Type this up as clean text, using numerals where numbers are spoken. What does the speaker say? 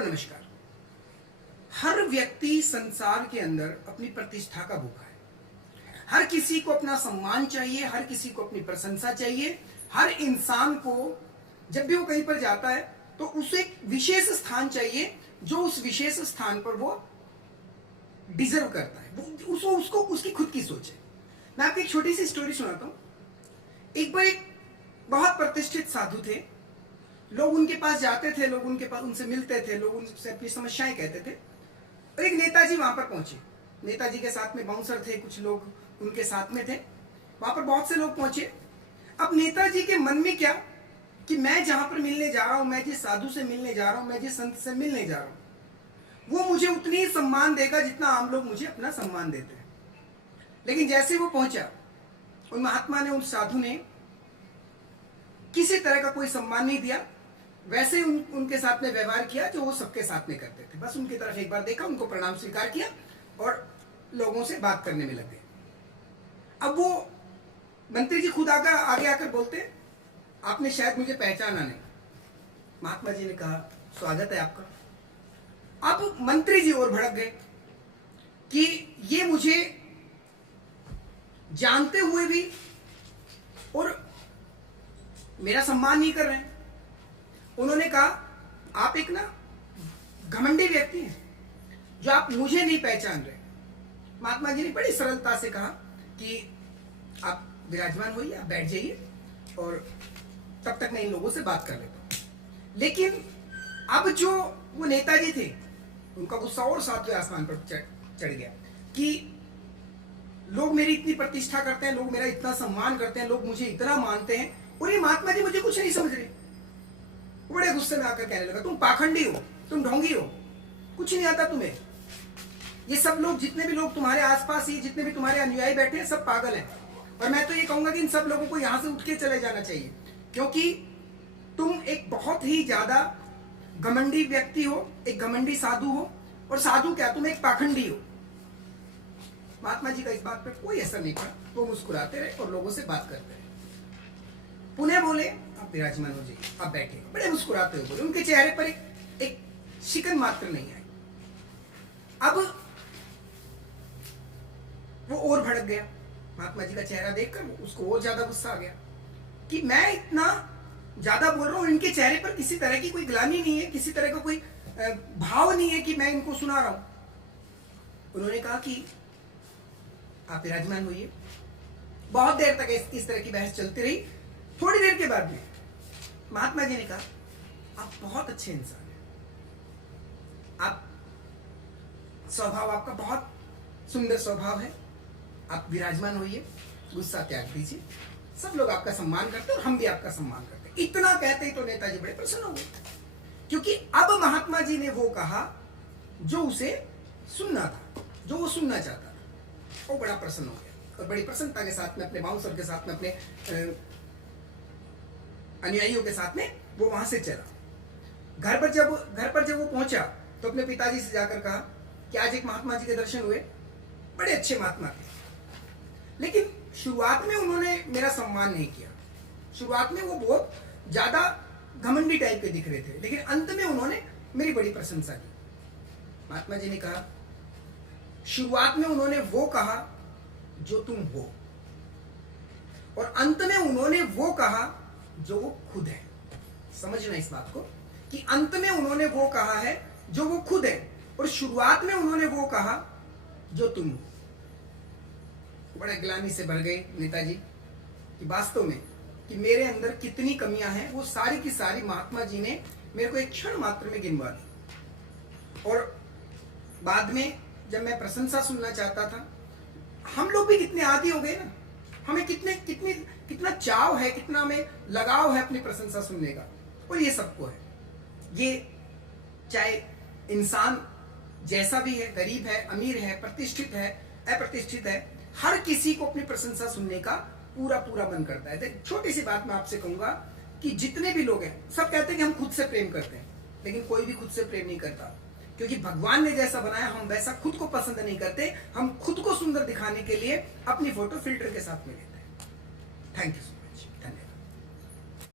पूरा नमस्कार। हर व्यक्ति संसार के अंदर अपनी प्रतिष्ठा का भूखा है। हर किसी को अपना सम्मान चाहिए, हर किसी को अपनी प्रशंसा चाहिए। हर इंसान को जब भी वो कहीं पर जाता है तो उसे एक विशेष स्थान चाहिए जो उस विशेष स्थान पर वो डिजर्व करता है। वो उसको उसकी खुद की सोच है। मैं आपको एक छोटी सी स्टोरी सुनाता हूँ। एक बार एक बहुत प्रतिष्ठित साधु थे। लोग उनके पास जाते थे, लोग उनके पास उनसे मिलते थे, लोग उनसे अपनी समस्याएं कहते थे। और एक नेताजी वहां पर पहुंचे। नेताजी के साथ में बाउंसर थे, कुछ लोग उनके साथ में थे। वहां पर बहुत से लोग पहुंचे। अब नेताजी के मन में क्या कि मैं जहां पर मिलने जा रहा हूं, मैं जिस साधु से मिलने जा रहा हूं, मैं जिस संत से मिलने जा रहा हूं, वो मुझे उतनी ही सम्मान देगा जितना आम लोग मुझे अपना सम्मान देते हैं। लेकिन जैसे वो पहुंचा, उन महात्मा ने, उन साधु ने किसी तरह का कोई सम्मान नहीं दिया। वैसे ही उनके साथ में व्यवहार किया जो वो सबके साथ में करते थे। बस उनकी तरफ एक बार देखा, उनको प्रणाम स्वीकार किया और लोगों से बात करने में लग गए। अब वो मंत्री जी खुद आगे आकर बोलते, आपने शायद मुझे पहचाना नहीं। महात्मा जी ने कहा, स्वागत है आपका। अब मंत्री जी और भड़क गए कि ये मुझे जानते हुए भी और मेरा सम्मान नहीं कर रहे हैं। उन्होंने कहा, आप एक ना घमंडी व्यक्ति हैं जो आप मुझे नहीं पहचान रहे। महात्मा जी ने बड़ी सरलता से कहा कि आप विराजमान होइए, आप बैठ जाइए और तब तक मैं इन लोगों से बात कर लेता हूं। लेकिन अब जो वो नेताजी थे, उनका गुस्सा और सातवें आसमान पर चढ़ गया कि लोग मेरी इतनी प्रतिष्ठा करते हैं, लोग मेरा इतना सम्मान करते हैं, लोग मुझे इतना मानते हैं और ये महात्मा जी मुझे कुछ नहीं समझ रहे। बड़े गुस्से में आकर कहने लगा, तुम पाखंडी हो, तुम ढोंगी हो, कुछ नहीं आता तुम्हें। ये सब लोग, जितने भी लोग तुम्हारे आसपास, ये जितने भी तुम्हारे अनुयायी बैठे हैं, सब पागल हैं। और मैं तो ये कहूंगा कि इन सब लोगों को यहां से उठ के चले जाना चाहिए, क्योंकि तुम एक बहुत ही ज्यादा घमंडी व्यक्ति हो, एक घमंडी साधु हो। और साधु क्या, तुम एक पाखंडी हो। महात्मा जी का इस बात पर कोई असर नहीं पड़ा। वो मुस्कुराते रहे और लोगों से बात करते रहे। पुनः बोले, आप विराजमान हो जाइए, आप बैठे। बड़े मुस्कुराते हुए बोले। उनके चेहरे पर एक शिकन मात्र नहीं आई। अब वो और भड़क गया। महात्मा जी का चेहरा देखकर उसको और ज्यादा गुस्सा आ गया कि मैं इतना ज्यादा बोल रहा हूं, इनके चेहरे पर किसी तरह की कोई ग्लानि नहीं है, किसी तरह का कोई भाव नहीं है कि मैं इनको सुना रहा हूं। उन्होंने कहा कि आप विराजमान होइए। बहुत देर तक इस तरह की बहस चलती रही। थोड़ी देर के बाद में महात्मा जी ने कहा, आप बहुत अच्छे इंसान हैं, आप स्वभाव, आपका बहुत सुंदर स्वभाव है, आप विराजमान होइए, गुस्सा त्याग दीजिए। सब लोग आपका सम्मान करते हैं और हम भी आपका सम्मान करते हैं। इतना कहते ही तो नेताजी बड़े प्रसन्न हो गए, क्योंकि अब महात्मा जी ने वो कहा जो उसे सुनना था, जो वो सुनना चाहता था। वो बड़ा प्रसन्न हो गया और बड़ी प्रसन्नता के साथ में अपने बाउंसर के साथ में, अपने अनुयायियों के साथ में वो वहां से चला। घर पर जब वो पहुंचा तो अपने पिताजी से जाकर कहा कि आज एक महात्मा जी के दर्शन हुए, बड़े अच्छे महात्मा थे, लेकिन शुरुआत में उन्होंने मेरा सम्मान नहीं किया। शुरुआत में वो बहुत ज्यादा घमंडी टाइप के दिख रहे थे, लेकिन अंत में उन्होंने मेरी बड़ी प्रशंसा की। महात्मा जी ने कहा, शुरुआत में उन्होंने वो कहा जो तुम हो, और अंत में उन्होंने वो कहा जो वो खुद है। समझना इस बात को कि अंत में उन्होंने वो कहा है जो वो खुद है, और शुरुआत में उन्होंने वो कहा जो तुम हो। बड़े ग्लानि से भर गए नेताजी कि वास्तव में कि मेरे अंदर कितनी कमियां हैं, वो सारी की सारी महात्मा जी ने मेरे को एक क्षण मात्र में गिनवा दी। और बाद में जब मैं प्रशंसा सुनना चाहता था, हम लोग भी कितने आदी हो गए ना, हमें कितना चाव है, कितना हमें लगाव है अपनी प्रशंसा सुनने का। और ये सबको है। ये चाहे इंसान जैसा भी है, गरीब है, अमीर है, प्रतिष्ठित है, अप्रतिष्ठित है, हर किसी को अपनी प्रशंसा सुनने का पूरा मन करता है। छोटी सी बात मैं आपसे कहूंगा कि जितने भी लोग हैं, सब कहते हैं कि हम खुद से प्रेम करते हैं, लेकिन कोई भी खुद से प्रेम नहीं करता, क्योंकि भगवान ने जैसा बनाया हम वैसा खुद को पसंद नहीं करते। हम खुद को सुंदर दिखाने के लिए अपनी फोटो फिल्टर के साथ में लेते हैं। Thank you.